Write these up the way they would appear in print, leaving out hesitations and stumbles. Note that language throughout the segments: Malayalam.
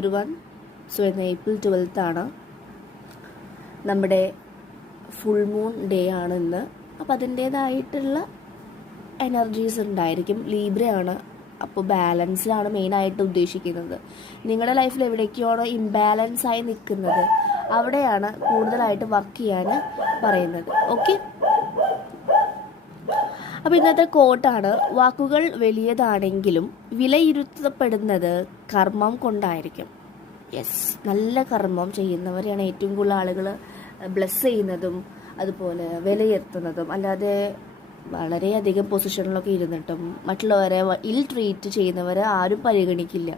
everyone. So ഇന്ന് April 12th ആണ്, നമ്മുടെ ഫുൾ മൂൺ ഡേ ആണ് ഇന്ന്. അപ്പോൾ അതിൻ്റേതായിട്ടുള്ള എനർജീസ് ഉണ്ടായിരിക്കും. ലീബ്രയാണ്, അപ്പോൾ ബാലൻസിലാണ് മെയിനായിട്ട് ഉദ്ദേശിക്കുന്നത്. നിങ്ങളുടെ ലൈഫിൽ എവിടേക്കാണോ ഇംബാലൻസ് ആയി നിൽക്കുന്നത് അവിടെയാണ് കൂടുതലായിട്ട് വർക്ക് ചെയ്യാൻ പറയുന്നത്. ഓക്കെ, അപ്പോൾ ഇന്നത്തെ കോട്ടാണ്: വാക്കുകൾ വലിയതാണെങ്കിലും വിലയിരുത്തപ്പെടുന്നത് കർമ്മം കൊണ്ടായിരിക്കും. യെസ്, നല്ല കർമ്മം ചെയ്യുന്നവരെയാണ് ഏറ്റവും കൂടുതൽ ആളുകൾ ബ്ലെസ് ചെയ്യുന്നതും അതുപോലെ വിലയിരുത്തുന്നതും. അല്ലാതെ വളരെയധികം പൊസിഷനിലൊക്കെ ഇരുന്നിട്ടും മറ്റുള്ളവരെ ട്രീറ്റ് ചെയ്യുന്നവരെ ആരും പരിഗണിക്കില്ല.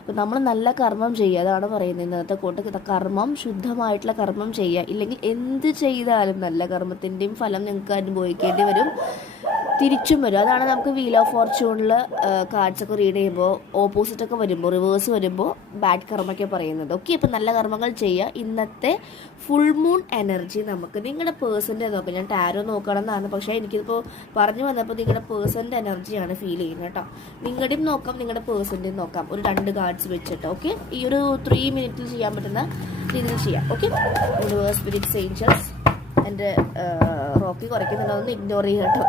അപ്പോൾ നമ്മൾ നല്ല കർമ്മം ചെയ്യുക, അതാണ് പറയുന്നത് ഇന്നത്തെ കോട്ട്. കർമ്മം, ശുദ്ധമായിട്ടുള്ള കർമ്മം ചെയ്യുക. ഇല്ലെങ്കിൽ എന്ത് ചെയ്താലും നല്ല കർമ്മത്തിൻ്റെയും ഫലം നിങ്ങൾക്ക് അനുഭവിക്കേണ്ടി വരും, തിരിച്ചും വരും. അതാണ് നമുക്ക് വീൽ ഓഫ് ഫോർച്യൂണിൽ കാർഡ്സൊക്കെ റീഡ് ചെയ്യുമ്പോൾ ഓപ്പോസിറ്റൊക്കെ വരുമ്പോൾ, റിവേഴ്സ് വരുമ്പോൾ ബാഡ് കർമ്മൊക്കെ പറയുന്നത്. ഓക്കെ, ഇപ്പം നല്ല കർമ്മങ്ങൾ ചെയ്യുക. ഇന്നത്തെ ഫുൾ മൂൺ എനർജി നമുക്ക് നിങ്ങളുടെ പേഴ്സൻ്റെ നോക്കാം. ഞാൻ ടാരോ നോക്കണം എന്നാണ്, പക്ഷേ എനിക്കിപ്പോൾ പറഞ്ഞു വന്നപ്പോൾ നിങ്ങളുടെ പേഴ്സൻ്റെ എനർജിയാണ് ഫീൽ ചെയ്യുന്നത് കേട്ടോ. നിങ്ങളുടെയും നോക്കാം, നിങ്ങളുടെ പേഴ്സൻ്റെയും നോക്കാം. ഒരു 2 കാർഡ്സ് വെച്ചിട്ട്. ഓക്കെ, ഈ ഒരു 3 മിനിറ്റിൽ ചെയ്യാൻ പറ്റുന്ന രീതിയിൽ ചെയ്യാം. Okay, universe, spirits, angels. എൻ്റെ റോക്കി കുറയ്ക്കുന്നുണ്ടോ ഇഗ്നോർ ചെയ്യുക കേട്ടോ.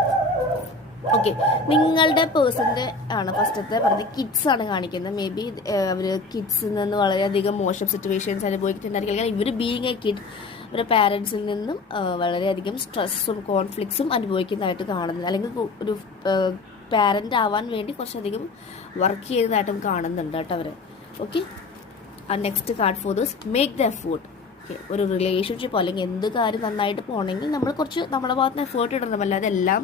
ഓക്കെ, നിങ്ങളുടെ പേഴ്സൻ്റെ ആണ് ഫസ്റ്റത്തെ പറഞ്ഞത്. കിഡ്സ് ആണ് കാണിക്കുന്നത്. മേ ബി അവർ കിഡ്സിൽ നിന്ന് വളരെയധികം മോശം സിറ്റുവേഷൻസ് അനുഭവിക്കുന്നുണ്ടായിരിക്കും. ഇവർ ബീയിങ് എ കിഡ് അവരുടെ പാരൻസിൽ നിന്നും വളരെയധികം സ്ട്രെസ്സും കോൺഫ്ലിക്ട്സും അനുഭവിക്കുന്നതായിട്ട് കാണുന്നത്, അല്ലെങ്കിൽ ഒരു പാരൻ്റ് ആവാൻ വേണ്ടി കുറച്ചധികം വർക്ക് ചെയ്തതായിട്ടും കാണുന്നുണ്ട് കേട്ടോ അവർ. Okay, next card for this: make the effort. ഒരു റിലേഷൻഷിപ്പ് അല്ലെങ്കിൽ എന്ത് കാര്യം നന്നായിട്ട് പോകണമെങ്കിൽ നമ്മൾ കുറച്ച് നമ്മുടെ ഭാഗത്ത് എഫേർട്ട് ഇടണം. അല്ലാതെ എല്ലാം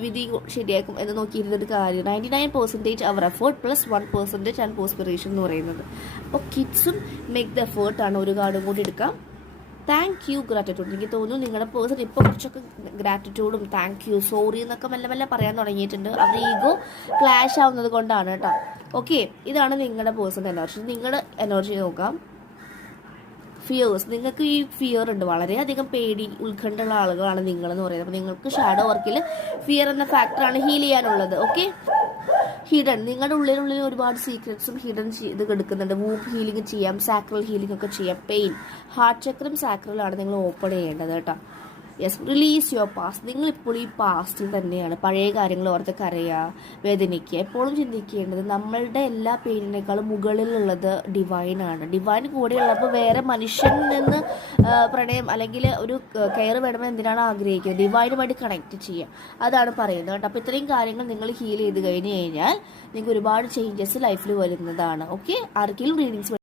വിധി ശരിയാക്കും എന്ന് നോക്കിയിരുന്നൊരു കാര്യം. 99% അവർ എഫേർട്ട് പ്ലസ് 1% ആൻഡ് കോൺസ്പിറേഷൻ എന്ന് പറയുന്നത്. അപ്പോൾ കിഡ്സും മേക്ക് ദ എഫേർട്ടാണ്. ഒരു കാർഡും കൂടി എടുക്കാം. Thank you, gratitude. എനിക്ക് തോന്നുന്നു നിങ്ങളുടെ പേഴ്സൺ ഇപ്പോൾ കുറച്ചൊക്കെ ഗ്രാറ്റിറ്റ്യൂഡും താങ്ക് യു, സോറി എന്നൊക്കെ മെല്ലെ മെല്ലെ പറയാൻ തുടങ്ങിയിട്ടുണ്ട്. അവരുടെ ഈഗോ ക്ലാഷ് ആവുന്നത് കൊണ്ടാണ് കേട്ടോ. ഓക്കെ, ഇതാണ് നിങ്ങളുടെ പേഴ്സൺ എനർജി. നിങ്ങളുടെ എനർജി നോക്കാം. ഫിയേഴ്സ്, നിങ്ങൾക്ക് ഈ ഫിയർ ഉണ്ട്, വളരെയധികം പേടി, ഉത്കണ്ഠയുള്ള ആളുകളാണ് നിങ്ങളെന്ന് പറയുന്നത്. അപ്പോൾ നിങ്ങൾക്ക് ഷാഡോ വർക്കിൽ ഫിയർ എന്ന ഫാക്ടറാണ് ഹീൽ ചെയ്യാനുള്ളത്. ഓക്കെ, ഹിഡൻ, നിങ്ങളുടെ ഉള്ളിൽ ഒരുപാട് സീക്രറ്റ്സും ഹിഡൻ ഇത് എടുക്കുന്നുണ്ട്. വൂപ്പ് ഹീലിംഗ് ചെയ്യാം, സാക്രൽ ഹീലിംഗ് ഒക്കെ ചെയ്യാം. പെയിൻ, ഹാർട്ട് ചക്രം സാക്രലാണ് നിങ്ങൾ ഓപ്പൺ ചെയ്യേണ്ടത് കേട്ടോ. Yes, release your past. നിങ്ങളിപ്പോൾ ഈ പാസ്റ്റിൽ തന്നെയാണ്. പഴയ കാര്യങ്ങൾ ഓർത്ത് കരയുക, വേദനിക്കുക. എപ്പോഴും ചിന്തിക്കേണ്ടത് നമ്മളുടെ എല്ലാ പെയിനിനേക്കാളും മുകളിലുള്ളത് ഡിവൈനാണ്. ഡിവൈൻ കൂടെയുള്ളപ്പോൾ വേറെ മനുഷ്യനിൽ നിന്ന് പ്രണയം അല്ലെങ്കിൽ ഒരു കെയർ വേണമെന്ന് എന്തിനാണ് ആഗ്രഹിക്കുന്നത്? ഡിവൈനുമായിട്ട് കണക്ട് ചെയ്യുക, അതാണ് പറയുന്നത് കേട്ടോ. അപ്പോൾ ഇത്രയും കാര്യങ്ങൾ നിങ്ങൾ ഹീൽ ചെയ്ത് കഴിഞ്ഞ് കഴിഞ്ഞാൽ നിങ്ങൾക്ക് ഒരുപാട് ചേഞ്ചസ് ലൈഫിൽ വരുന്നതാണ്. ഓക്കെ, ആർക്കെങ്കിലും റീഡിങ്സ്